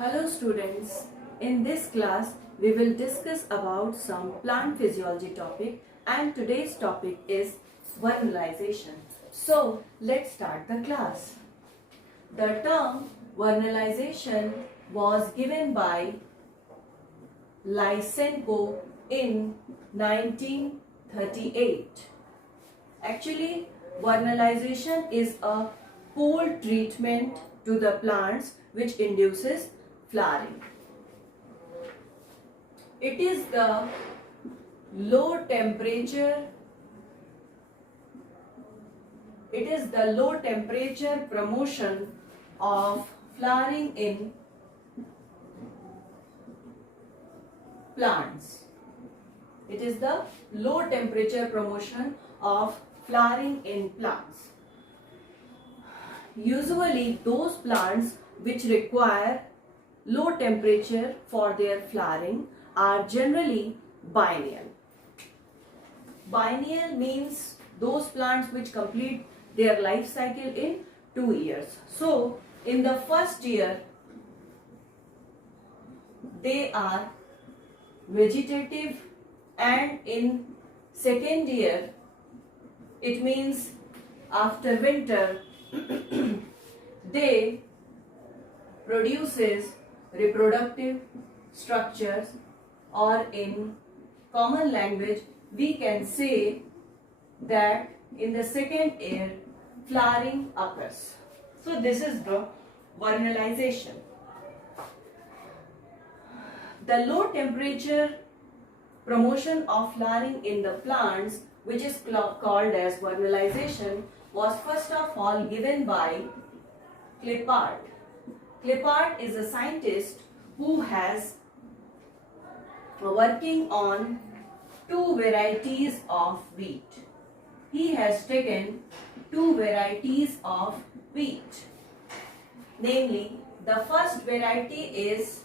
Hello students, in this class we will discuss about some plant physiology topic and today's topic is vernalization. So let's start the class. The term vernalization was given by Lysenko in 1938. Actually, vernalization is a cold treatment to the plants which induces flowering. It is the low temperature promotion of flowering in plants. It is the low temperature promotion of flowering in plants. Usually those plants which require low temperature for their flowering are generally biennial. Biennial means those plants which complete their life cycle in 2 years. So in the first year they are vegetative, and in second year it means after winter they produces reproductive structures, or in common language we can say that in the second year flowering occurs. So this is the vernalization. The low temperature promotion of flowering in the plants, which is called as vernalization, was first of all given by Clippard. Clippard is a scientist who has working on two varieties of wheat. He has taken two varieties of wheat. Namely, the first variety is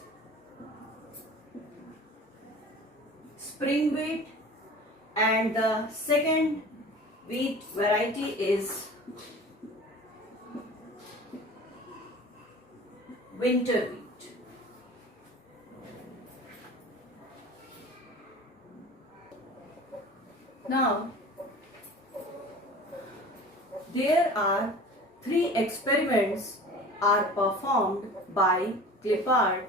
spring wheat and the second wheat variety is winter wheat. Now, there are 3 experiments are performed by Clippard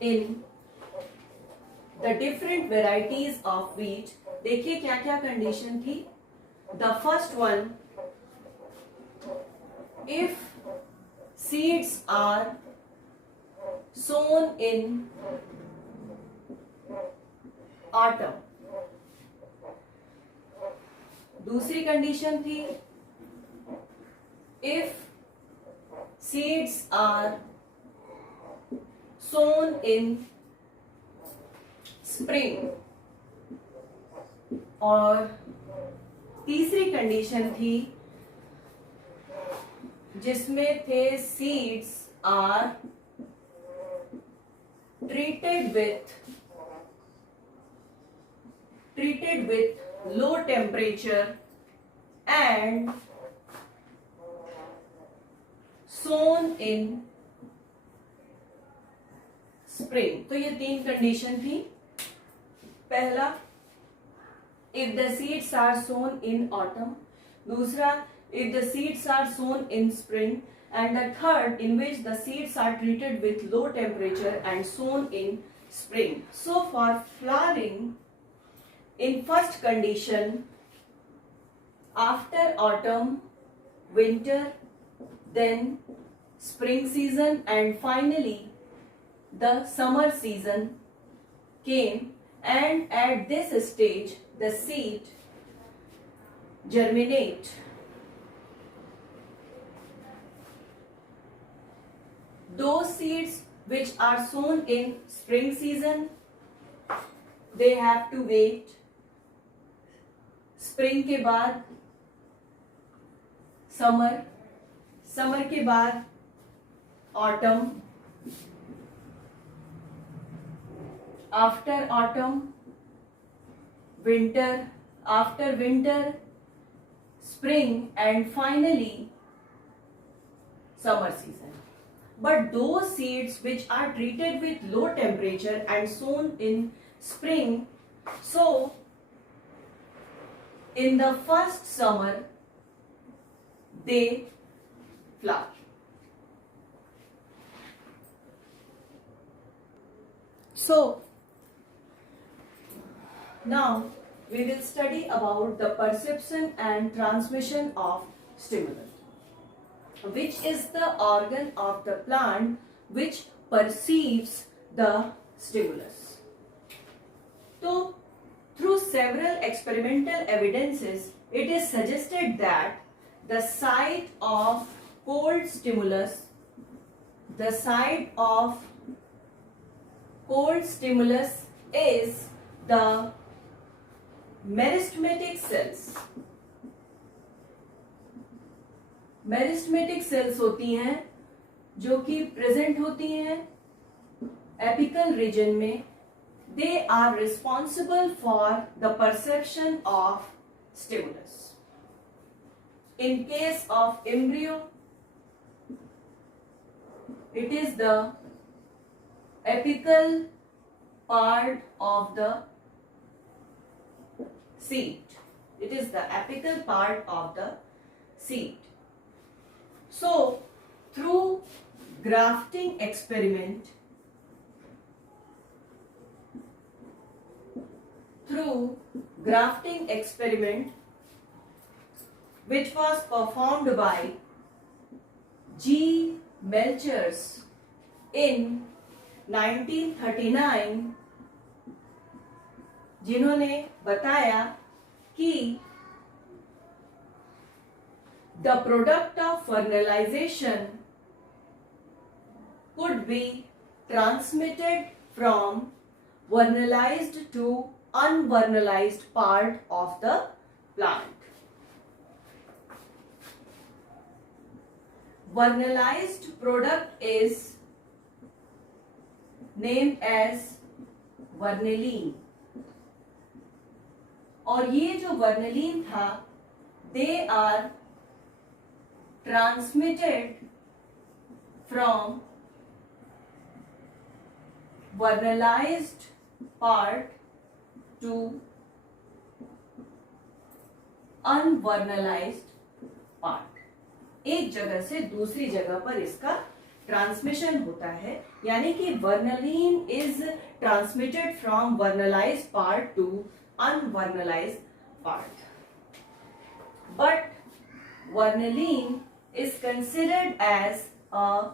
in the different varieties of wheat. देखिए क्या क्या condition थी. The first one, if seeds are sown in autumn. दूसरी condition थी, if seeds are sown in spring. और तीसरी condition थी जिसमें थे seeds are treated with low temperature and sown in spring. तो ये 3 कंडीशन थी. पहला, if the seeds are sown in autumn. दूसरा, if the seeds are sown in spring. And the third, in which the seeds are treated with low temperature and sown in spring. So for flowering, in first condition, after autumn, winter, then spring season, and finally the summer season came, and at this stage the seed germinate. Those seeds which are sown in spring season, they have to wait. Spring के बाद summer, summer के बाद autumn, after autumn winter, after winter, spring, and finally summer season. but those seeds which are treated with low temperature and sown in spring, so in the first summer they flower. So now we will study about the perception and transmission of stimulus, which is the organ of the plant which perceives the stimulus. So, through several experimental evidences, it is suggested that the site of cold stimulus, is the meristematic cells. Meristematic cells होती हैं जो कि present होती हैं apical region में. They are responsible for the perception of stimulus. In case of embryo it is the apical part of the seed. It is the apical part of the seed. So, through grafting experiment, which was performed by G. Melchers in 1939, जिन्होंने बताया कि the product of vernalization could be transmitted from vernalized to unvernalized part of the plant. Vernalized product is named as vernalin. और ये जो vernalin था, they are transmitted from vernalized part to unvernalized part. एक जगह से दूसरी जगह पर इसका ट्रांसमिशन होता है, यानी कि vernalin is transmitted from vernalized part to unvernalized part. But vernalin is considered as a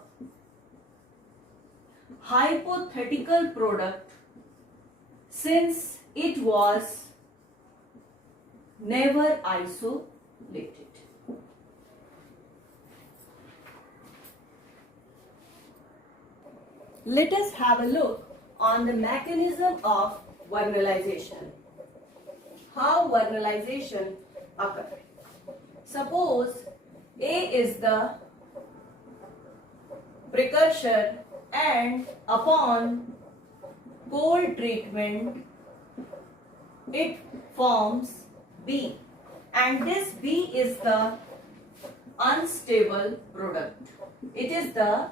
hypothetical product since it was never isolated. Let us have a look on the mechanism of vernalization. How vernalization occurs. Suppose A is the precursor and upon cold treatment it forms B, and this B is the unstable product. It is the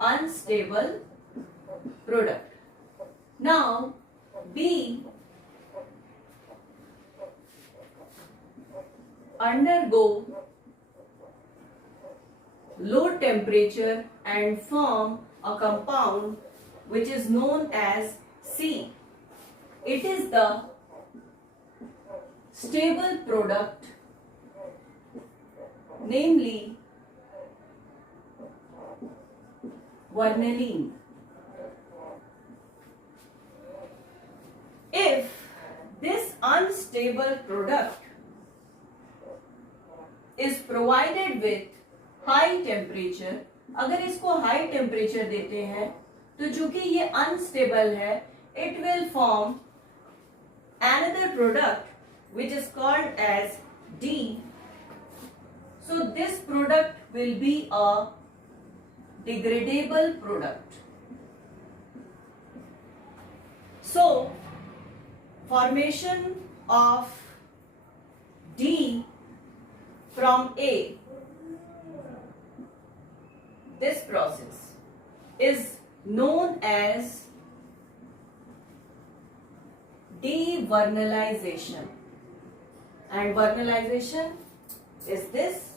unstable product. Now B undergo low temperature and form a compound which is known as C. It is the stable product, namely vernaline. If this unstable product is provided with high temperature, अगर इसको high temperature देते हैं तो चूंकि ये unstable है, it will form another product which is called as D. So this product will be a degradable product. So formation of D from A this process is known as devernalization, and vernalization is this.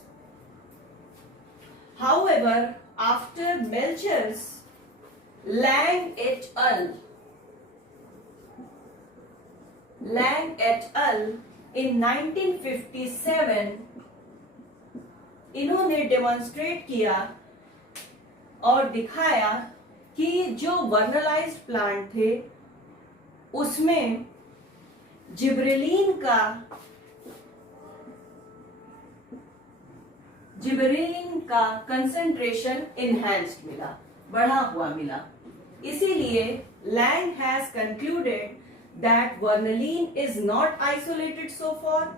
However, after Melchers, Lang et al. In 1957 इन्होंने demonstrate किया और दिखाया कि जो वर्नलाइज्ड plant थे उसमें gibberellin का concentration enhanced मिला, बढ़ा हुआ मिला. इसीलिए Lang has concluded that vernaline is not isolated so far.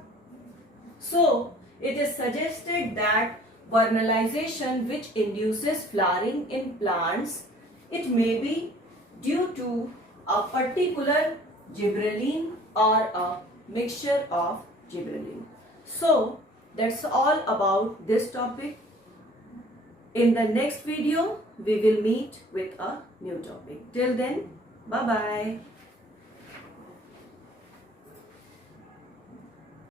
So it is suggested that vernalization which induces flowering in plants, it may be due to a particular gibberellin or a mixture of gibberellin. So that's all about this topic. In the next video we will meet with a new topic. Till then, bye bye.